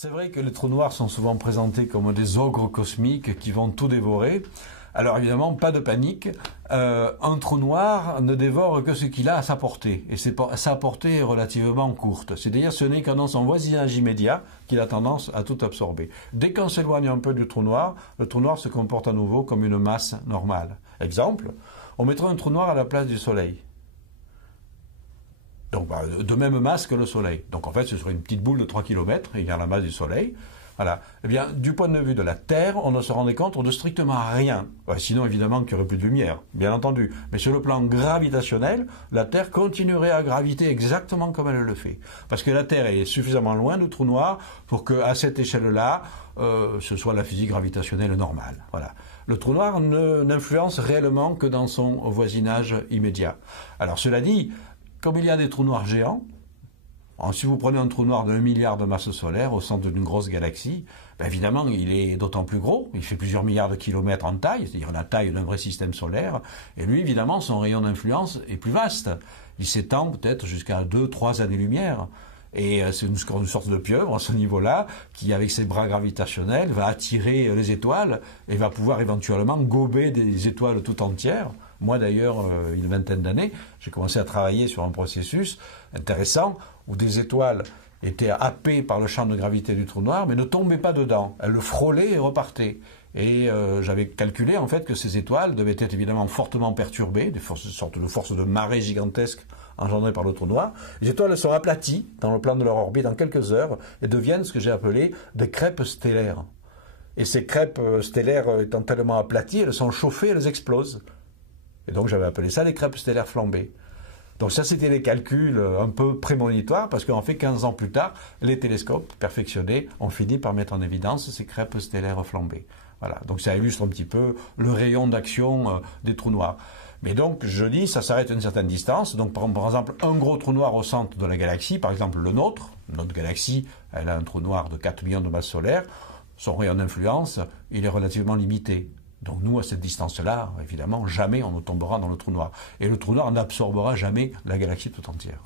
C'est vrai que les trous noirs sont souvent présentés comme des ogres cosmiques qui vont tout dévorer. Alors évidemment, pas de panique. Un trou noir ne dévore que ce qu'il a à sa portée. Et sa portée est relativement courte. C'est-à-dire ce n'est que dans son voisinage immédiat qu'il a tendance à tout absorber. Dès qu'on s'éloigne un peu du trou noir, le trou noir se comporte à nouveau comme une masse normale. Exemple, on mettra un trou noir à la place du Soleil. Donc, de même masse que le Soleil. Donc, en fait, ce serait une petite boule de 3 km, égale la masse du Soleil. Voilà. Eh bien, du point de vue de la Terre, on ne se rendait compte de strictement rien. Ouais, sinon, évidemment, qu'il n'y aurait plus de lumière, bien entendu. Mais sur le plan gravitationnel, la Terre continuerait à graviter exactement comme elle le fait. Parce que la Terre est suffisamment loin du trou noir pour qu'à cette échelle-là, ce soit la physique gravitationnelle normale. Voilà. Le trou noir n'influence réellement que dans son voisinage immédiat. Alors, cela dit, comme il y a des trous noirs géants, si vous prenez un trou noir de 1 milliard de masse solaire au centre d'une grosse galaxie, ben évidemment, il est d'autant plus gros, il fait plusieurs milliards de kilomètres en taille, c'est-à-dire la taille d'un vrai système solaire, et lui, évidemment, son rayon d'influence est plus vaste. Il s'étend peut-être jusqu'à 2-3 années-lumière. Et c'est une sorte de pieuvre à ce niveau-là, qui, avec ses bras gravitationnels, va attirer les étoiles et va pouvoir éventuellement gober des étoiles tout entières. Moi, d'ailleurs, il y a une vingtaine d'années, j'ai commencé à travailler sur un processus intéressant où des étoiles étaient happées par le champ de gravité du trou noir, mais ne tombaient pas dedans. Elles le frôlaient et repartaient. Et j'avais calculé, en fait, que ces étoiles devaient être évidemment fortement perturbées, des sortes de forces de marée gigantesques engendrées par le trou noir. Les étoiles sont aplaties dans le plan de leur orbite en quelques heures et deviennent ce que j'ai appelé des crêpes stellaires. Et ces crêpes stellaires étant tellement aplaties, elles sont chauffées, elles explosent. Et donc j'avais appelé ça les crêpes stellaires flambées. Donc ça, c'était des calculs un peu prémonitoires, parce qu'en fait, 15 ans plus tard, les télescopes perfectionnés ont fini par mettre en évidence ces crêpes stellaires flambées. Voilà, donc ça illustre un petit peu le rayon d'action des trous noirs. Mais donc, je dis, ça s'arrête à une certaine distance. Donc, par exemple, un gros trou noir au centre de la galaxie, par exemple le nôtre, notre galaxie, elle a un trou noir de 4 millions de masses solaires, son rayon d'influence, il est relativement limité. Donc nous, à cette distance-là, évidemment, jamais on ne tombera dans le trou noir. Et le trou noir n'absorbera jamais la galaxie tout entière.